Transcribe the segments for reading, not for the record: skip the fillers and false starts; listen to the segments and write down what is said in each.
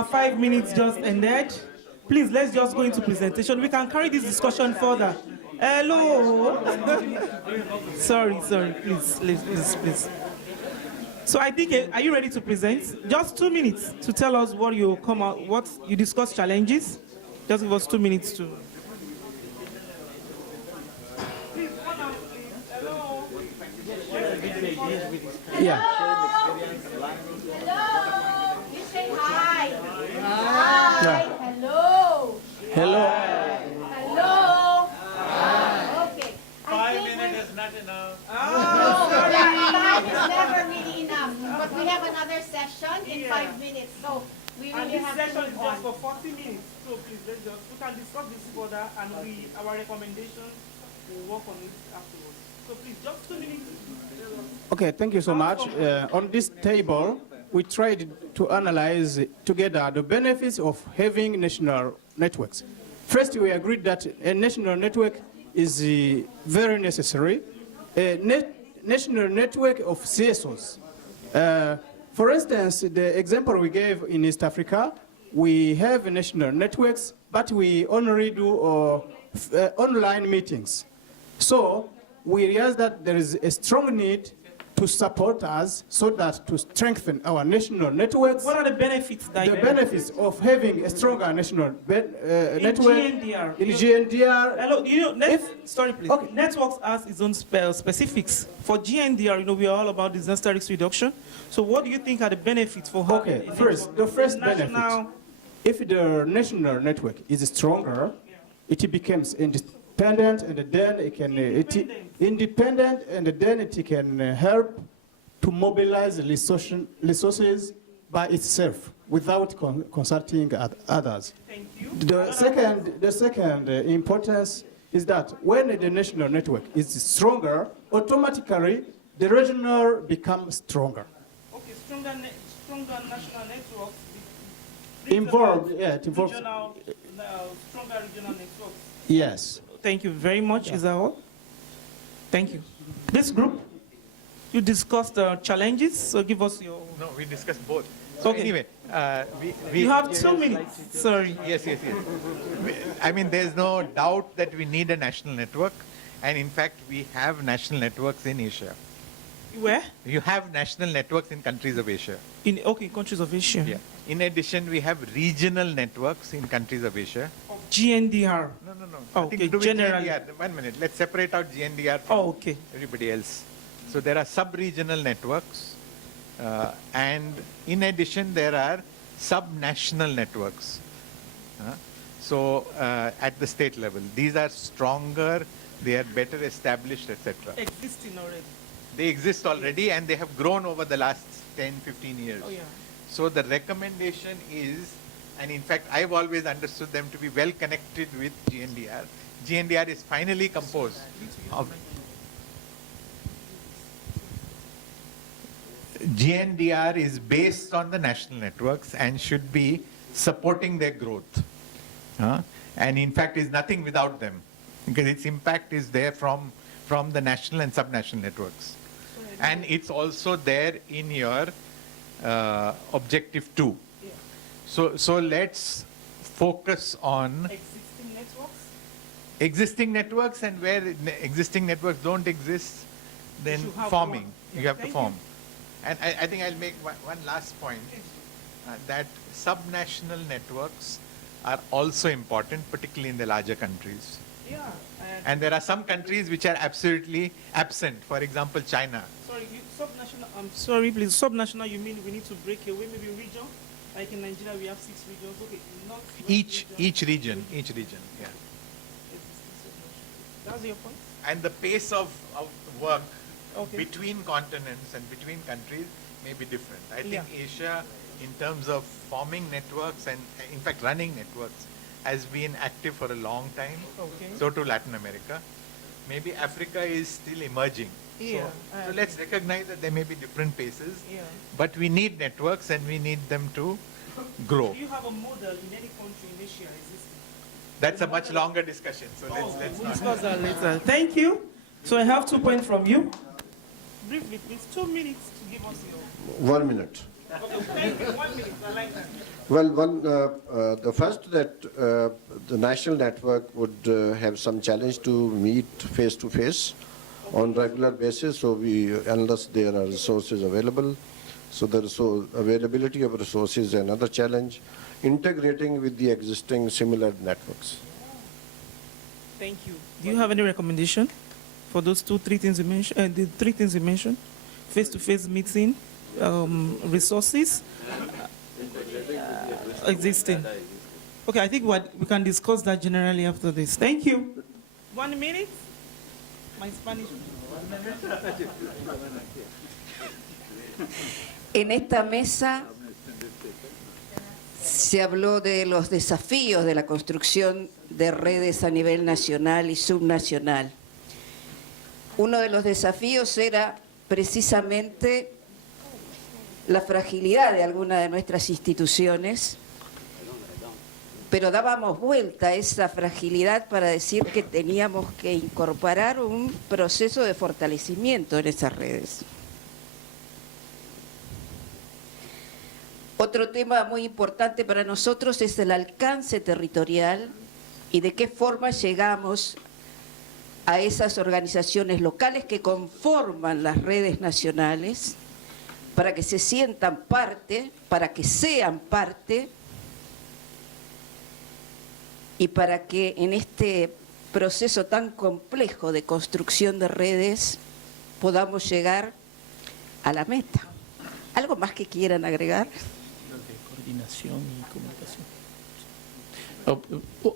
Our 5 minutes just ended. Please, let's just go into presentation. We can carry this discussion further. Hello. sorry, please. So I think, are you ready to present? Just 2 minutes to tell us what you come out, what you discuss challenges. Just give us 2 minutes to. Yeah. Hello. You say hi. Yeah. Hi. Hello. Hello. Hello. Okay. 5 minutes is not enough. No, time is never really enough. But we have another session in 5 minutes, so we And really this have session to is move just for on. 40 minutes. So please, we can discuss this further, and our recommendations, we'll work on it afterwards. So please, just 2 minutes. Okay, thank you so much. On this table, we tried to analyze together the benefits of having national networks. First, we agreed that a national network is very necessary. A national network of CSOs. For instance, the example we gave in East Africa, we have national networks, but we only do online meetings. So we realized that there is a strong need to support us so that to strengthen our national networks. What are the benefits that The benefits of having a stronger national network GNDR. in GNDR. Hello, sorry please. Okay. Networks has its own specifics. For GNDR, we are all about disaster risk reduction. So what do you think are the benefits for having Okay, a first, the first national benefit. If the national network is stronger, it becomes independent, and then it can independent, and then it can help to mobilize resources by itself without consulting others. Thank you. The second importance is that when the national network is stronger, automatically the regional becomes stronger. Okay, stronger national networks. Involved, yeah, it involves. Stronger regional networks. Yes. Thank you very much. Yeah. Is that all? Thank you. This group, you discussed challenges, so give us your... No, we discussed both. So okay. Anyway, you have 2 minutes. Sorry. Yes. I mean, there's no doubt that we need a national network. And in fact, we have national networks in Asia. Where? You have national networks in countries of Asia. In countries of Asia. Yeah. In addition, we have regional networks in countries of Asia. GNDR. No. Oh, okay, general. 1 minute. Let's separate out GNDR from everybody else. So there are sub-regional networks, and in addition, there are sub-national networks. So at the state level, these are stronger, they are better established, etc. Existing already. They exist already, and they have grown over the last 10, 15 years. Oh, yeah. So the recommendation is, and in fact, I've always understood them to be well connected with GNDR. GNDR is finally composed of... GNDR is based on the national networks and should be supporting their growth. And in fact, is nothing without them, because its impact is there from the national and subnational networks. And it's also there in your objective 2. Yeah. So let's focus on existing networks, and where existing networks don't exist, then forming. You have to form. And I think I'll make one last point, that subnational networks are also important, particularly in the larger countries. Yeah. And there are some countries which are absolutely absent. For example, China. Sorry, subnational. I'm sorry, please. Subnational, you mean we need to break away maybe region? Like in Nigeria, we have 6 regions. Okay, not each region. Yeah. That's your point. And the pace of work between continents and between countries may be different. I think Asia, in terms of forming networks and in fact running networks, has been active for a long time. Okay. So to Latin America. Maybe Africa is still emerging. Yeah. So let's recognize that there may be different paces, but we need networks and we need them to grow. Do you have a model in any country in Asia existing? That's a much longer discussion, so let's we'll discuss that later. Thank you. So I have 2 points from you. Briefly, please, 2 minutes to give us your... 1 minute. Thank you. 1 minute. I like that. Well, the first that the national network would have some challenge to meet face to face on regular basis. So unless there are resources available, so the availability of resources is another challenge. Integrating with the existing similar networks. Thank you. Do you have any recommendation for those three things you mentioned? The three things you mentioned: face-to-face meeting, resources, existing. Okay, I think we can discuss that generally after this. Thank you. 1 minute. My Spanish. En esta mesa se habló de los desafíos de la construcción de redes a nivel nacional y subnacional. Uno de los desafíos era precisamente la fragilidad de algunas de nuestras instituciones, pero dábamos vuelta a esa fragilidad para decir que teníamos que incorporar un proceso de fortalecimiento en esas redes. Otro tema muy importante para nosotros es el alcance territorial y de qué forma llegamos a esas organizaciones locales que conforman las redes nacionales para que se sientan parte, para que sean parte y para que en este proceso tan complejo de construcción de redes podamos llegar a la meta. ¿Algo más que quieran agregar? Coordinación y comunicación.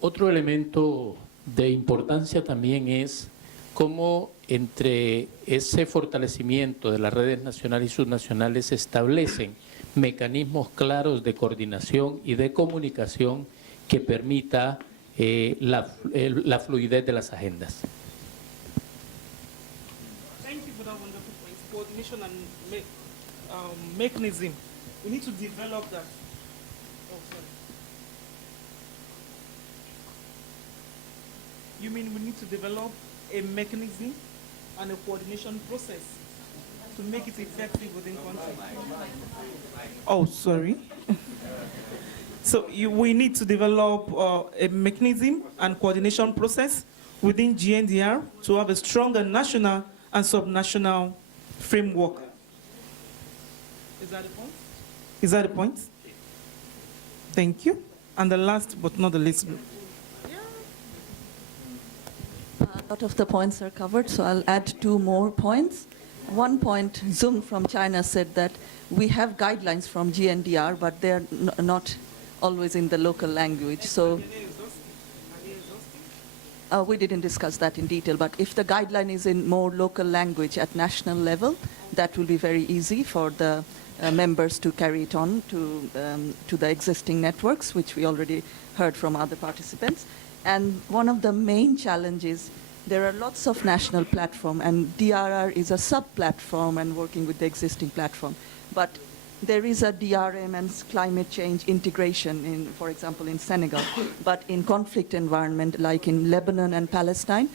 Otro elemento de importancia también es cómo entre ese fortalecimiento de las redes nacionales y subnacionales se establecen mecanismos claros de coordinación y de comunicación que permita la fluidez de las agendas. Thank you for that wonderful point. Coordination and mechanism. We need to develop that. Oh, sorry. You mean we need to develop a mechanism and a coordination process to make it effective within country? Oh, sorry. So we need to develop a mechanism and coordination process within GNDR to have a stronger national and subnational framework. Is that the point? Is that the point? Thank you. And the last but not the least. A lot of the points are covered, so I'll add 2 more points. One point, Zung from China said that we have guidelines from GNDR, but they're not always in the local language. So we didn't discuss that in detail, but if the guideline is in more local language at national level, that will be very easy for the members to carry it on to the existing networks, which we already heard from other participants. And one of the main challenges, there are lots of national platforms, and DRR is a sub-platform and working with the existing platform. But there is a DRM and climate change integration, in, for example, in Senegal. But in conflict environment, like in Lebanon and Palestine,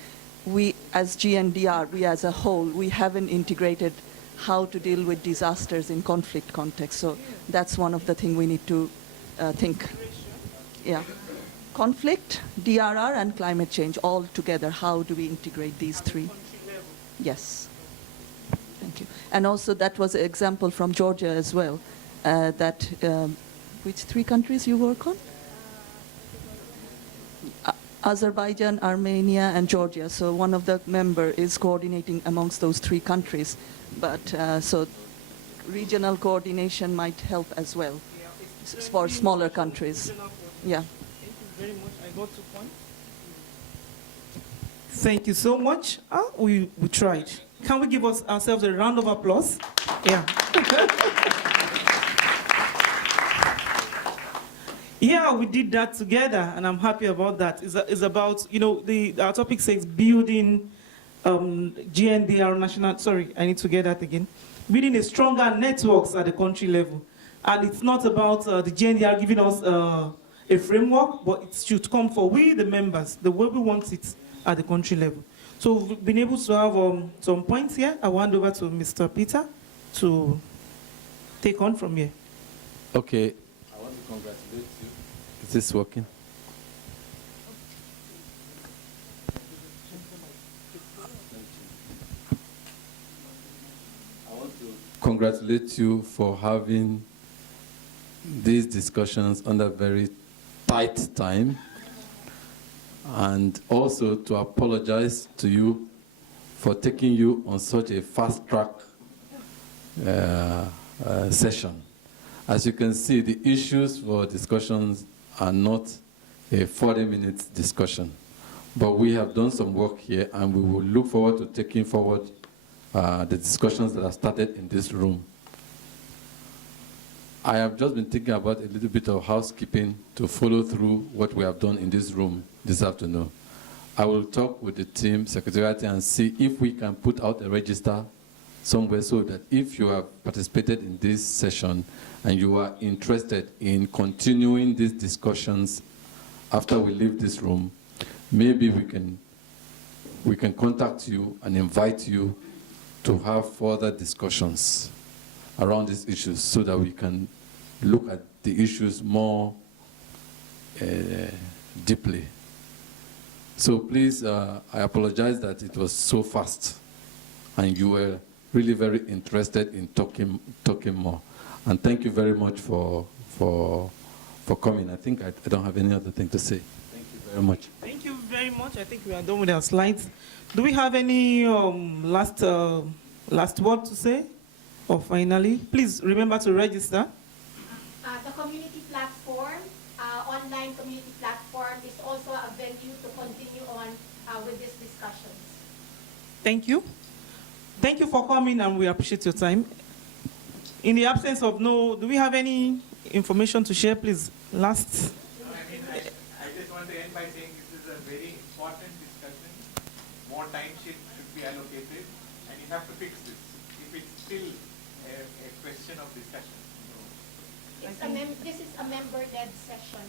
we, as GNDR, we as a whole, we haven't integrated how to deal with disasters in conflict context. So that's one of the things we need to think. Yeah. Conflict, DRR, and climate change all together. How do we integrate these 3? Yes. Thank you. And also that was an example from Georgia as well, that which 3 countries you work on? Azerbaijan, Armenia, and Georgia. So one of the members is coordinating amongst those 3 countries. But so regional coordination might help as well for smaller countries. Yeah. Very much. I got 2 points. Thank you so much. We tried. Can we give ourselves a round of applause? Yeah. Yeah, we did that together, and I'm happy about that. It's about, you know, our topic says building GNDR national, sorry, I need to get that again. Building a stronger networks at the country level. And it's not about the GNDR giving us a framework, but it should come for we, the members, the way we want it at the country level. So we've been able to have some points here. I will hand over to Mr. Peter to take on from here. Okay. I want to congratulate you. Is this working? I want to congratulate you for having these discussions under very tight time, and also to apologize to you for taking you on such a fast-track session. As you can see, the issues for discussions are not a 40-minute discussion, but we have done some work here, and we will look forward to taking forward the discussions that are started in this room. I have just been thinking about a little bit of housekeeping to follow through what we have done in this room this afternoon. I will talk with the team, secretariat, and see if we can put out a register somewhere so that if you have participated in this session and you are interested in continuing these discussions after we leave this room, maybe we can contact you and invite you to have further discussions around these issues so that we can look at the issues more deeply. So please, I apologize that it was so fast and you were really very interested in talking more. And thank you very much for coming. I think I don't have any other thing to say. Thank you very much. Thank you very much. I think we are done with our slides. Do we have any last word to say? Or finally, please remember to register. The community platform, online community platform, is also a venue to continue on with these discussions. Thank you. Thank you for coming, and we appreciate your time. In the absence of do we have any information to share, please? Last. No, I just want to end by saying this is a very important discussion. More time should be allocated, and you have to fix this. If it's still a question of discussion. This is a member-led session,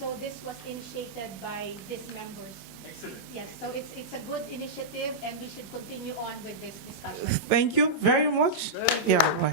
so this was initiated by these members. Excellent. Yes, so it's a good initiative, and we should continue on with this discussion. Thank you very much. Yeah, bye.